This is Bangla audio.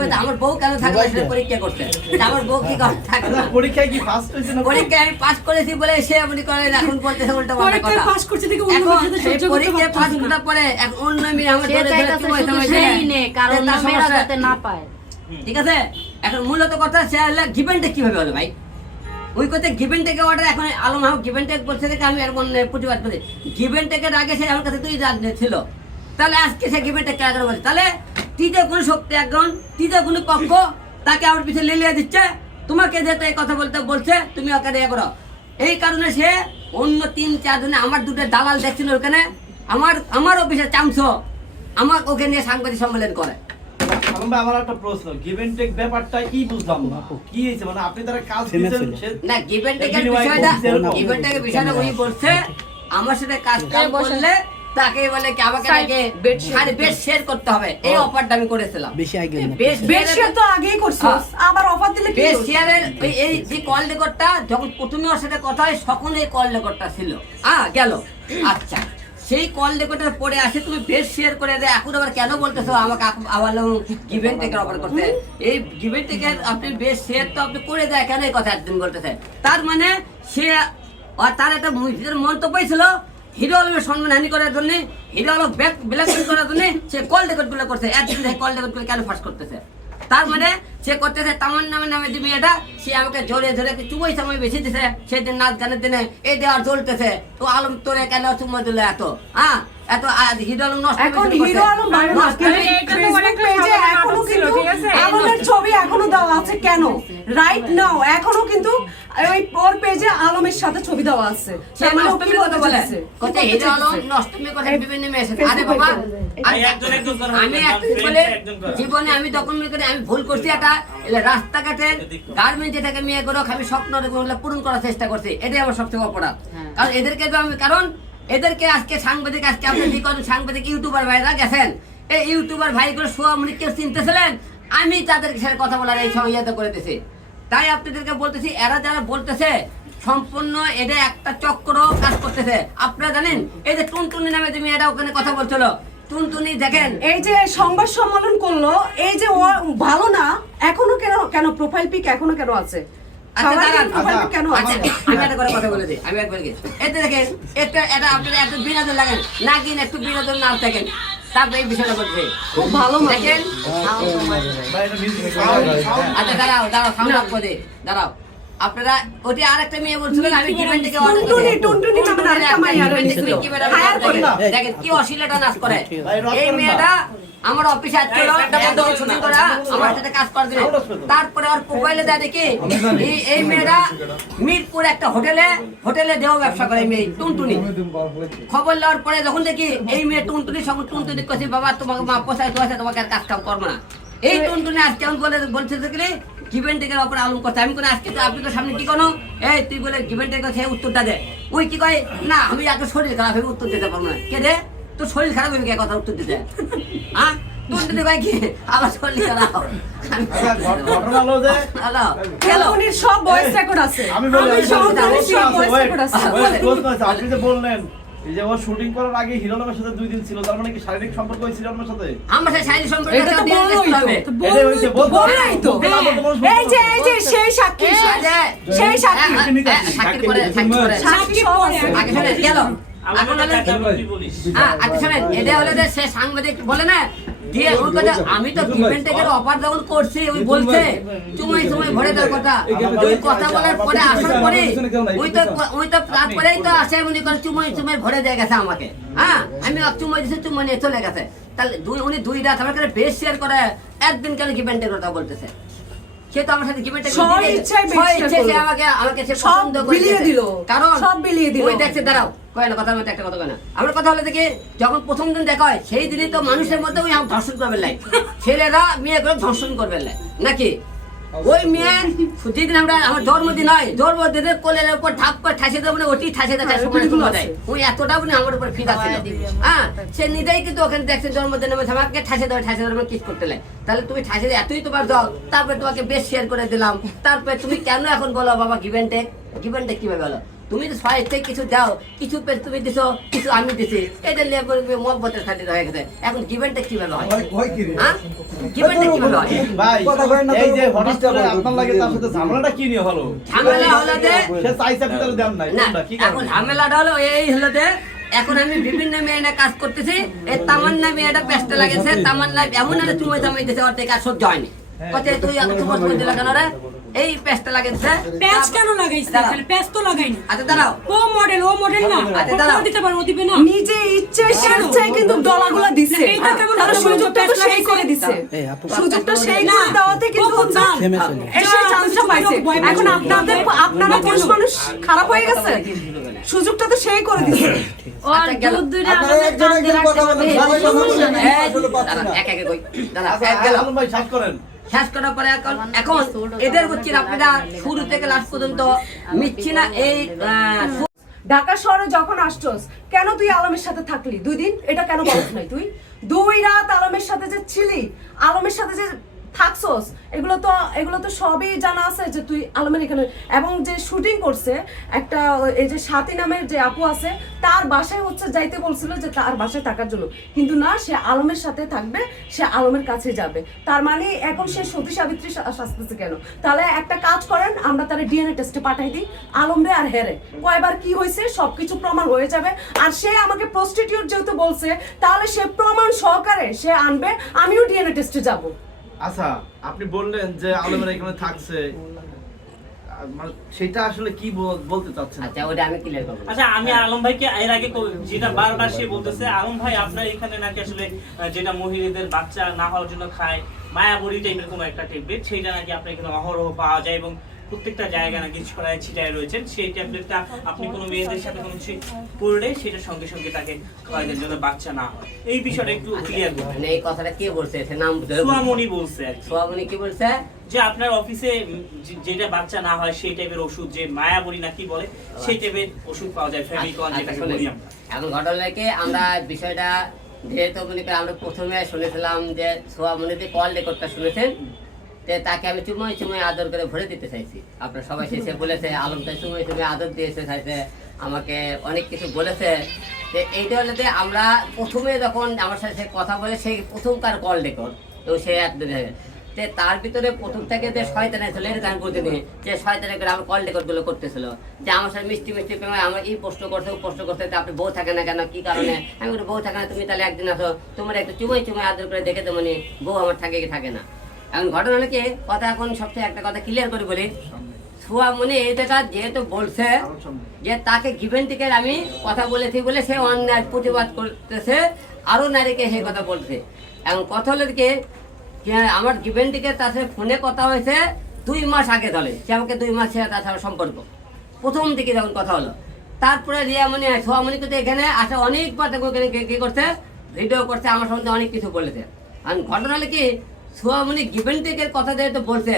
বলছে, আমার বউ কেন থাকবে সেটা পরীক্ষা করতে। আমার বউ কি থাকবে? পরীক্ষায় কি ফার্স্ট হয়েছে না পরীক্ষায় আমি পাস করেছি বলে সে এমনি করে এখন বলতেছে উল্টা পাল্টা কথা। পাস করছে দেখে অন্য মেয়েদের সহ্য করতে পরীক্ষায় পাস করার পরে অন্য মেয়ে আমার ধরে ধরে চাইতেছে চুমাইতে শুধু চুমাইতে সেই নে কারণ মেয়েরা যাতে না পায়। ঠিক আছে? এখন মূলত কথা সে হলে গিভেনটা কীভাবে হলো ভাই? ওই কথা গিভেন টেকে অর্ডার এখন আলম হাম গিভেন টেক বলছে দেখে আমি মনে প্রতিবাদ করি। গিভেন টেকের আগে সে আমার কাছে রাজ্য ছিল তাহলে আজকে সে গিভেন টেক কেন বলছে? তাহলে তৃতীয় কোনো শক্তি একজন তৃতীয় কোনো পক্ষ তাকে আমার পিছিয়ে লেলিয়ে দিচ্ছে। তোমাকে যেতে এই কথা বলতে বলছে তুমি ওকে ইয়ে করো। এই কারণে সে অন্য তিন চারজনে আমার দুটো দালাল দেখছিল ওখানে। আমার আমার অফিসে চামছো আমার ওকে নিয়ে সাংবাদিক সম্মেলন করে। আমার একটা প্রশ্ন গিভেন টেক ব্যাপারটা কি বুঝলাম না? কি হয়েছে? মানে আপনি তারা কাজ না টেকের বিষয়টা বলছে এরকম। টেকের বিষয়টা উনি বলছে আমার সাথে কাজ করলে তাকে বলে কি আমাকে নাকি সাড়ে বেশ শেয়ার করতে হবে। এই অফারটা আমি করেছিলাম। বেশি আগে বেশি। তো আগেই করছিস হ্যাঁ। আবার অফার দিলে কি বেশ শেয়ারের এই যে কল রেকর্ডটা যখন প্রথমে ওর সাথে কথা হয় তখন এই কল রেকর্ডটা ছিল। হ্যাঁ গেল। আচ্ছা সেই কল রেকর্ডের পরে আসে তুমি বেশ শেয়ার করে দেয়। এখন আবার কেন বলতেছো আমাকে আবার গিভেন টেকের অফার করতে? এই গিভেন টেকের আপনি বেশ শেয়ার তো আপনি করে দেয় কেন এই কথা একদিন বলতেছে? তার মানে সে আর তার একটা মন্তব্য ছিল হিরো আলমের সম্মানহানি করার জন্য, হিরো আলম ব্ল্যাকমেল করার জন্য সে কল রেকর্ডগুলো করছে। একদিন থেকে কল রেকর্ডগুলো কেন ফাঁস করতেছে? তার মানে সে করতেছে তামান নামে নামে যে মেয়েটা, সে আমাকে জোরে ধরে চুমই সময় বেশি দিছে। সেদিন নাচ গানের দিনে এ দেওয়ার জ্বলতেছে। তো আলম তোরে কেন চুমো দিল এত? হ্যাঁ? এত হিরো আলম নষ্ট এখন হিরো আলম পেজে এখনও কিন্তু আলমের ছবি এখনও দেওয়া আছে কেন? রাইট নাও এখনও কিন্তু ওই পেজে আলমের সাথে ছবি দেওয়া আছে। জীবনে আমি তখন মনে করি আমি ভুল করছি একটা রাস্তাঘাটে গার্মেন্ট যেটাকে মেয়ে করো আমি স্বপ্ন রেখে পূরণ করার চেষ্টা করছি। এটাই আমার সবচেয়ে বড় অপরাধ। হ্যাঁ। কারণ এদেরকে আমি কারণ এদেরকে আজকে সাংবাদিক, আজকে আপনি যে সাংবাদিক ইউটিউবার ভাইরা গেছেন। এই ইউটিউবার ভাইগুলো সোয়া মনে কেউ চিনতেছিলেন? আমি তাদের সাথে কথা বলার এই সময় ইয়েতে করে দিছি। তাই আপনাদেরকে বলতেছি, এরা যারা বলতেছে, সম্পূর্ণ এটা একটা চক্র কাজ করতেছে। আপনারা জানেন, এই যে টুনটুনি নামে তুমি মেয়েরা ওখানে কথা বলছিল, টুনটুনি দেখেন। এই যে সংবাদ সম্মেলন করল, এই যে ভালো না, এখনও কেন কেন প্রোফাইল পিক এখনও কেন আছে? দাঁড়ান। প্রোফাইল পিক কেন আছে আমি একটা করে কথা বলে আমি একবার কি এতে দেখেন এটা এটা আপনারা এত বিনোদন লাগেন না কিন একটু বিনোদন না থাকেন তারপর এই বিষয়টা বলছে খুব ভালো মানুষ। দেখেন? ভাই এটা মিউজিক সাউন্ড সাউন্ড আচ্ছা দাঁড়াও দাঁড়াও দাঁড়াও। আপনারা ওটি আর একটা মেয়ে বলছিলেন আমি থেকে অর্ডার টুনটুনি, টুনটুনি নামে আরেকটা মেয়ে আর এনেছিল। হায়ার করে না। দেখেন কি অশ্লীলতা নাচ করে। এই মেয়েটা আমার অফিসে আমার সাথে কাজ করে দিবে তারপরে ওর প্রোফাইলে দেয় দেখি এই এই মেয়েটা মিরপুর একটা হোটেলে হোটেলে দেহ ব্যবসা করে মেয়ে টুনটুনি। খবর নেওয়ার পরে যখন দেখি এই মেয়ে টুনটুনি সঙ্গে টুনটুনি কছি বাবা তোমাকে মা পোষায় তোমাকে আর কাজ কাম করব না। এই টুনটুনি আজকে আমি বলে বলছে দেখলে গিভেন টেকের অপর আলম কথা আমি কোনো আজকে তো আপনি সামনে কি কোনো এই তুই বলে গিভেন টেক আছে উত্তরটা দে। ওই কি কয় না আমি এত শরীর খারাপ আমি উত্তর দিতে পারব না। কে দে? তোর শরীর খারাপ আমি কে? কথা উত্তর দিতে। হ্যাঁ টুনটুনি ভাই কি? আমার শরীর খারাপ। আচ্ছা সব ভয়েস রেকর্ড আছে। আমি সব wait, রেকর্ড আছে, আপনি যে বললেন এই যে ও শুটিং করার আগে হিরো সাথে দুই দিন ছিল তার মানে কি শারীরিক সম্পর্ক হয়েছিল আমার সাথে? আমার সাথে শারীরিক সম্পর্ক এটা তো হবে। তো হয়েছে, তো। এই যে এই যে সেই সাক্ষী সেই সাক্ষী। সাক্ষী পরে সাক্ষী পরে। আগে গেল। হ্যাঁ, আচ্ছা শোনেন, এটা হলো যে সে সাংবাদিক বলে না দিয়ে ওর কথা আমি তো পেমেন্ট থেকে অফার যখন করছি ওই বলছে চুমাই চুমাই ভরে দেওয়ার কথা। ওই কথা বলার পরে আসার পরে ওই তো ওই তো তারপরেই তো আসে উনি করে চুমাই চুমাই ভরে দিয়ে গেছে আমাকে। হ্যাঁ আমি চুমাই দিয়েছি চুমাই নিয়ে চলে গেছে। তাহলে দুই উনি দুই রাত আমার কাছে বেশ শেয়ার করে একদিন কেন গিভেন্টের কথা বলতেছে? সে তো আমার সাথে গিভেন্টের স্ব ইচ্ছায়। আমাকে আমাকে সে পছন্দ করে দিল। কারণ সব বিলিয়ে দিল। ওই দেখছে দাঁড়াও। কয় না কথার মধ্যে একটা কথা কয় না। আমার কথা হলো দেখি যখন প্রথম দিন দেখা হয় সেই দিনই তো মানুষের মধ্যে ওই ধর্ষণ করবেন লাই ছেলেরা ধর্ষণ করবেন লাই নাকি? ওই যেদিন আমরা আমার জন্মদিন হয় জন্মদিনের কোলের উপর করে ঠাসে দেবো না ওটি ঠাসে হ্যাঁ, ওই এতটা মানে আমার উপর ফিদা ছিল। হ্যাঁ সে নিজেই কিন্তু ওখানে দেখছে জন্মদিনের মধ্যে আমাকে ঠাসে দেওয়া ঠাসে দেওয়ার কিস করতে লাই তাহলে তুমি ঠাসে এতই তোমার দাও তারপরে তোমাকে বেশ শেয়ার করে দিলাম। তারপরে তুমি কেন এখন বলো বাবা গিভেন টেক গিভেন টেক কীভাবে বলো? তুমি তো ছয় থেকে কিছু দাও কিছু পে- তুমি দিছো কিছু আমি দিছি। এটা নিয়ে মহব্বতের খাতির হয়ে গেছে। এখন গিভেনটা কীভাবে হয়? হ্যাঁ গিভেনটা কীভাবে হয়? না এই যে হঠাৎ করে আপনার লাগে তার সাথে ঝামেলাটা কি নিয়ে হলো? ঝামেলা হলো যে সে চাইছে আপনি তাহলে দেন নাই না কি এখন ঝামেলাটা হলো এই হলো যে এখন আমি বিভিন্ন মেয়ে নিয়ে কাজ করতেছি এই তামান্না মেয়েটা পেস্টে লাগেছে তামান্না এমন একটা চুমে ওর থেকে আর সহ্য হয়নি। কচ্ছে তুই এত চুমস করে দিলা কেন রে? এই পেস্টে লাগেছে প্যাচ কেন লাগাইছে? দাঁড়াও। খালি প্যাচ তো লাগাইনি আচ্ছা দাঁড়াও। ও মডেল ও মডেল না। আচ্ছা, দাঁড়াও। দিতে পারে ও দিবে না। নিজে ইচ্ছে স্বেচ্ছায় কিন্তু ডলাগুলো দিছে। এইটা কেমন তাহলে হলো? সুযোগটা তো সেই করে দিছে। সুযোগটা সেই না, করে দেওয়াতে কিন্তু না। এসে চান্সটা পাইছে। এখন আপনাদের আপনারা পুরুষ মানুষ খারাপ হয়ে গেছে? সুযোগটা তো সেই করে দিছে। সবাই কথা বলেন। এই, আসলে পাচ্ছি দাঁড়া, না এক কই। দাঁড়া আচ্ছা এক গেল ভাই শেষ করেন। শেষ করার পরে এখন এখন এদের হচ্ছে আপনারা শুরু থেকে লাস্ট পর্যন্ত মিচ্ছি না এই ঢাকা শহরে যখন আসছস কেন তুই আলমের সাথে থাকলি? দুই দিন এটা কেন বলছ নাই তুই? দুই রাত আলমের সাথে যে ছিলি আলমের সাথে যে থাকছস এগুলো তো এগুলো তো সবই জানা আছে যে তুই আলমের এখানে, এবং যে শুটিং করছে, একটা, এই যে সাথী নামের যে আপু আছে, তার বাসায় হচ্ছে যাইতে বলছিল যে তার বাসায় থাকার জন্য। কিন্তু না, সে আলমের সাথে থাকবে, সে আলমের কাছে যাবে। তার মানে এখন সে সতী সাবিত্রী সাজতেছে কেন? তাহলে একটা কাজ করেন, আমরা তাহলে ডিএনএ টেস্টে পাঠাই দিই আলমরে আর হেরে কয়বার কি হয়েছে, সবকিছু প্রমাণ হয়ে যাবে। আর সে আমাকে প্রস্টিটিউট যেহেতু বলছে, তাহলে সে প্রমাণ সহকারে সে আনবে, আমিও ডিএনএ টেস্টে যাব। আচ্ছা আপনি বললেন যে আলমের এখানে থাকছে। মানে সেটা আসলে কি বলতে চাচ্ছেন আচ্ছা ওটা আমি ক্লিয়ার করব। আচ্ছা আমি আলম ভাইকে এর আগে যেটা বারবার সে বলতেছে আলম ভাই আপনার এখানে নাকি আসলে যেটা মহিলাদের বাচ্চা না হওয়ার জন্য খায় মায়াবড়ি টাইপের কোনো একটা ট্যাবলেট সেইটা নাকি আপনার এখানে অহরহ পাওয়া যায় এবং প্রত্যেকটা জায়গা নাকি ছড়ায় ছিটায় রয়েছেন সেই ট্যাবলেটটা আপনি কোনো মেয়েদের সাথে কোনো কিছু করলে সেটা সঙ্গে সঙ্গে তাকে খাওয়াই দেন যেন বাচ্চা না হয়। এই বিষয়টা একটু ক্লিয়ার করুন। মানে এই কথাটা কে বলছে? সে নাম ধরে বলছে। আর কি। সোহামণি কি বলছে? যে আপনার অফিসে যেটা বাচ্চা না হয় সেই টাইপের ওষুধ যে মায়াবড়ি না কি বলে সেই টাইপের ওষুধ পাওয়া যায় ফেভিকন আচ্ছা, যেটাকে শোনেন। বলি আমরা। এখন ঘটনা কি আমরা বিষয়টা যেহেতু মনে করি আমরা প্রথমে শুনেছিলাম যে সোহামণিতে কল রেকর্ডটা শুনেছেন। তাকে আমি চুমই চুমই আদর করে ভরে দিতে চাইছি। আপনার সবাই শেষে বলেছে আলমটা চুমই চুমই আদর দিয়েছে, চাইছে, আমাকে অনেক কিছু বলেছে। যে এইটা হলে আমরা প্রথমে যখন আমার সাথে কথা বলে সেই প্রথম প্রথমকার কল রেকর্ড তো সে একদিন যে তার ভিতরে প্রথম থেকে যে শয়তানে ছিল, এটা আমি বুঝিনি যে শয়তানে করে আমার কল রেকর্ডগুলো করতেছিল। যে আমার সাথে মিষ্টি মিষ্টি প্রেমে আমার এই প্রশ্ন করছে প্রশ্ন করছে আপনি বউ থাকে না কেন, কি কারণে? আমি বউ থাকে না, তুমি তাহলে একদিন আসো, তোমার একটু চুমই চুমই আদর করে দেখে তো বউ আমার থাকে কি থাকে না? এখন ঘটনা কি কথা এখন সবচেয়ে একটা কথা ক্লিয়ার করে বলি। ছুয়া মনে এটা যেহেতু বলছে, যে তাকে গিভেন থেকে আমি কথা বলেছি বলে সে অন্যায় প্রতিবাদ করতেছে, আরও নারীকে সেই কথা বলছে। এখন কথা হলো কি আমার গিভেন থেকে তার সাথে ফোনে কথা হয়েছে দুই মাস আগে ধরে, সে আমাকে দুই মাস তার সাথে সম্পর্ক। প্রথম দিকে যখন কথা হলো, তারপরে রিয়া মনে রিয়ামণি মনে কিন্তু এখানে আসে অনেকবার তাকে কি- করছে ভিডিও করছে, আমার সম্বন্ধে অনেক কিছু বলেছে। আর ঘটনা হলো কি সোহামণি গিভেন টেকের কথা যেহেতু বলছে